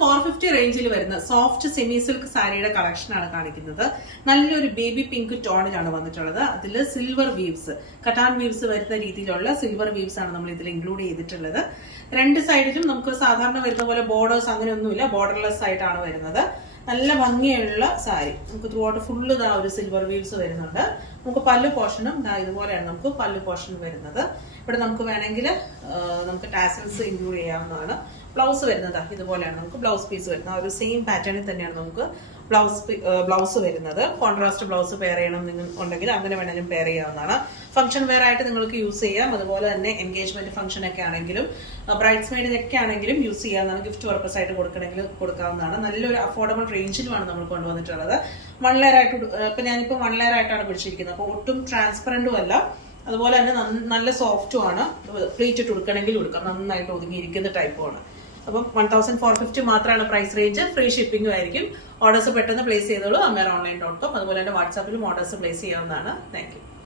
1450 റേഞ്ചിൽ വരുന്ന soft semi silk സാരിയുടെ കളക്ഷൻ ആണ് കാണിക്കുന്നത്. നല്ലൊരു ബേബി പിങ്ക് ടോണിലാണ് വന്നിട്ടുള്ളത്. അതിൽ സിൽവർ വീവ്സ്, കട്ടാൻ വീവ്സ് വരുന്ന രീതിയിലുള്ള സിൽവർ വീവ്സ് ആണ് നമ്മൾ ഇതിൽ ഇൻക്ലൂഡ് ചെയ്തിട്ടുള്ളത്. രണ്ട് സൈഡിലും നമുക്ക് സാധാരണ വരുന്ന പോലെ ബോർഡേഴ്സ് അങ്ങനെയൊന്നുമില്ല, ബോർഡർലെസ് ആയിട്ടാണ് വരുന്നത്. നല്ല ഭംഗിയുള്ള സാരി. നമുക്ക് ത്രൂ ഔട്ട് ഫുള്ള് ഇതാ ഒരു സിൽവർ വീവ്സ് വരുന്നുണ്ട്. നമുക്ക് പല്ലു പോർഷനും ഇതുപോലെയാണ് നമുക്ക് പല്ലു പോർഷൻ വരുന്നത്. ഇവിടെ നമുക്ക് വേണമെങ്കിൽ നമുക്ക് ടാസൽസ് ഇൻക്ലൂഡ് ചെയ്യാവുന്നതാണ്. ബ്ലൗസ് വരുന്നത് ഇതുപോലെയാണ് നമുക്ക് ബ്ലൗസ് പീസ് വരുന്നത്. ആ ഒരു സെയിം പാറ്റേണിൽ തന്നെയാണ് നമുക്ക് ബ്ലൗസ് വരുന്നത്. കോൺട്രാസ്റ്റ് ബ്ലൗസ് പെയർ ചെയ്യണം നിങ്ങൾ ഉണ്ടെങ്കിൽ അങ്ങനെ വേണമെങ്കിലും പെയർ ചെയ്യാവുന്നതാണ്. ഫംഗ്ഷൻ വെയർ ആയിട്ട് നിങ്ങൾക്ക് യൂസ് ചെയ്യാം. അതുപോലെ തന്നെ എൻഗേജ്മെന്റ് ഫംഗ്ഷൻ ഒക്കെ ആണെങ്കിലും ബ്രൈഡ്സ് മെയ്ഡിനൊക്കെ ആണെങ്കിലും യൂസ് ചെയ്യാവുന്നതാണ്. ഗിഫ്റ്റ് പർപ്പസ് ആയിട്ട് കൊടുക്കണമെങ്കിൽ കൊടുക്കാവുന്നതാണ്. നല്ലൊരു അഫോർഡബിൾ റേഞ്ചിലുമാണ് നമ്മൾ കൊണ്ടുവന്നിട്ടുള്ളത്. 1 ലെയർ ആയിട്ട് ഇപ്പൊ ഞാനിപ്പോൾ 1 ലെയർ ആയിട്ടാണ് പിടിച്ചിരിക്കുന്നത്. അപ്പോൾ ഒട്ടും ട്രാൻസ്പെറന്റും അല്ല, അതുപോലെ തന്നെ നല്ല സോഫ്റ്റും ആണ്. പ്ലീറ്റ് ഇട്ട് കൊടുക്കണമെങ്കിൽ കൊടുക്കാം. നന്നായിട്ട് ഒതുങ്ങിയിരിക്കുന്ന ടൈപ്പുമാണ്. അപ്പം 1450 മാത്രമാണ് പ്രൈസ് റേഞ്ച്. ഫ്രീ ഷിപ്പിംഗും ആയിരിക്കും. ഓർഡേഴ്സ് പെട്ടെന്ന് പ്ലേസ് ചെയ്തോളൂ. ameeronline.com. അതുപോലെ തന്നെ വാട്സാപ്പിലും ഓർഡേഴ്സ് പ്ലേസ് ചെയ്യാവുന്നതാണ്. Thank you.